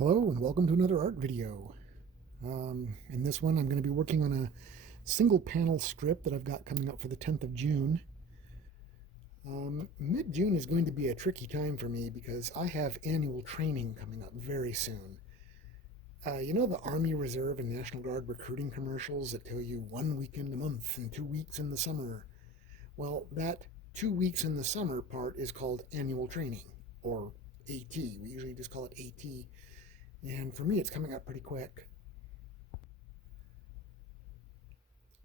Hello and welcome to another art video. In this one I'm going to be working on a single panel strip that I've got coming up for the 10th of June. Mid-June is going to be a tricky time for me because I have annual training coming up very soon. You know the Army Reserve and National Guard recruiting commercials that tell you 1 weekend a month and 2 weeks in the summer? Well, that 2 weeks in the summer part is called annual training, or AT. We usually just call it AT. And for me, it's coming up pretty quick.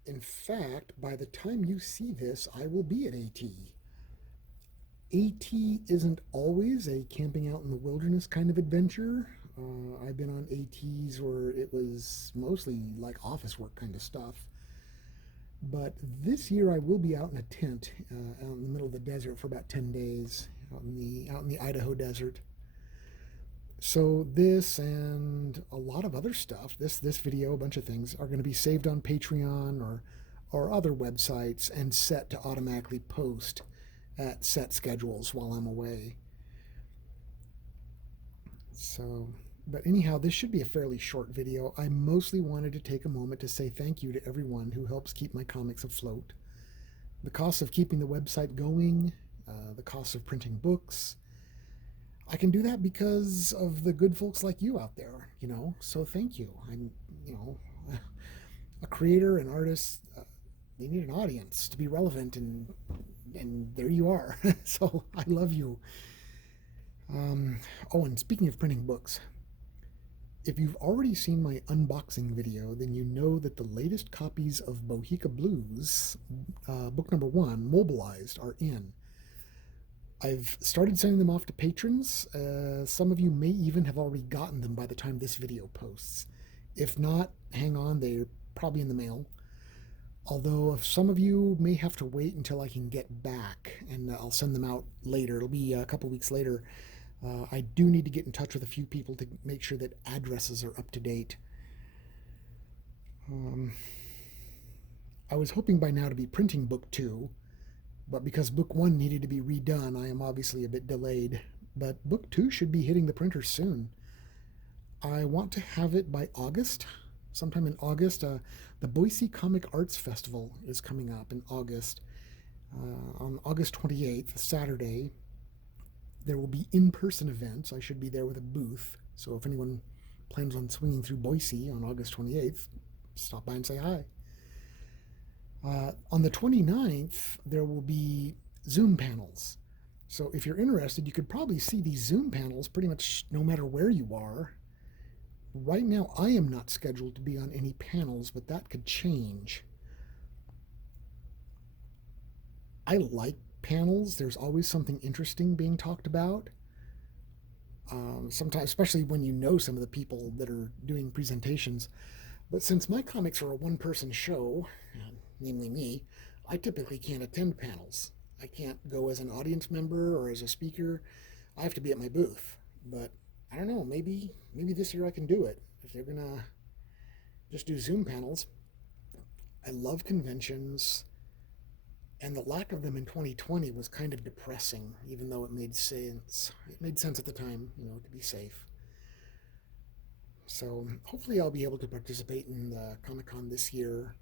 In fact, by the time you see this, I will be at AT. AT isn't always a camping out in the wilderness kind of adventure. I've been on ATs where it was mostly like office work kind of stuff. But this year I will be out in a tent out in the middle of the desert for about 10 days out in the Idaho desert. So this and a lot of other stuff, this video, a bunch of things are going to be saved on Patreon or other websites and set to automatically post at set schedules while I'm away. So, but anyhow, this should be a fairly short video. I mostly wanted to take a moment to say thank you to everyone who helps keep my comics afloat. The cost of keeping the website going, the cost of printing books, I can do that because of the good folks like you out there, So thank you. I'm, you know, a creator, an artist. They need an audience to be relevant, and there you are. So I love you. Oh, and speaking of printing books, if you've already seen my unboxing video, then you know that the latest copies of Bohica Blues, book number 1, Mobilized, are in. I've started sending them off to patrons. Some of you may even have already gotten them by the time this video posts. If not, hang on, they're probably in the mail. Although if some of you may have to wait until I can get back, and I'll send them out later. It'll be a couple weeks later. I do need to get in touch with a few people to make sure that addresses are up to date. I was hoping by now to be printing book 2, but because book 1 needed to be redone, I am obviously a bit delayed. But book 2 should be hitting the printer soon. I want to have it by August, sometime in August. The Boise Comic Arts Festival is coming up in August. On August 28th, Saturday, there will be in-person events. I should be there with a booth. So if anyone plans on swinging through Boise on August 28th, stop by and say hi. On the 29th, there will be Zoom panels. So if you're interested, you could probably see these Zoom panels pretty much no matter where you are. Right now, I am not scheduled to be on any panels, but that could change. I like panels. There's always something interesting being talked about. Sometimes, especially when you know some of the people that are doing presentations. But since my comics are a one-person show, namely me, I typically can't attend panels. I can't go as an audience member or as a speaker. I have to be at my booth. But I don't know, maybe this year I can do it. If they're gonna just do Zoom panels. I love conventions, and the lack of them in 2020 was kind of depressing, even though it made sense. It made sense at the time, to be safe. So hopefully I'll be able to participate in the Comic-Con this year.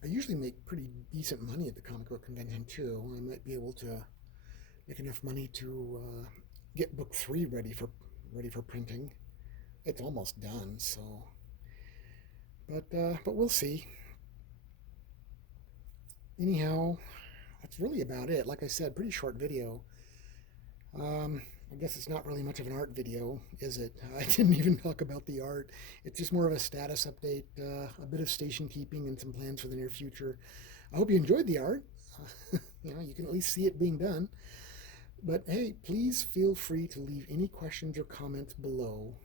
I usually make pretty decent money at the comic book convention too. I might be able to make enough money to get book 3 ready for printing. It's almost done, so but we'll see. Anyhow, that's really about it. Like I said, pretty short video. I guess it's not really much of an art video, is it? I didn't even talk about the art. It's just more of a status update, a bit of station keeping, and some plans for the near future. I hope you enjoyed the art. You can at least see it being done. But hey, please feel free to leave any questions or comments below.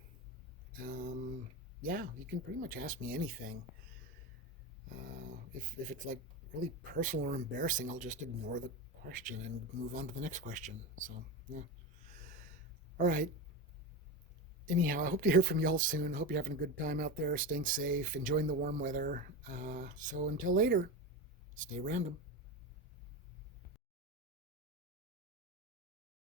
Yeah, you can pretty much ask me anything. If it's like really personal or embarrassing, I'll just ignore the question and move on to the next question. So, yeah. All right. Anyhow, I hope to hear from y'all soon. I hope you're having a good time out there, staying safe, enjoying the warm weather. So until later, stay random.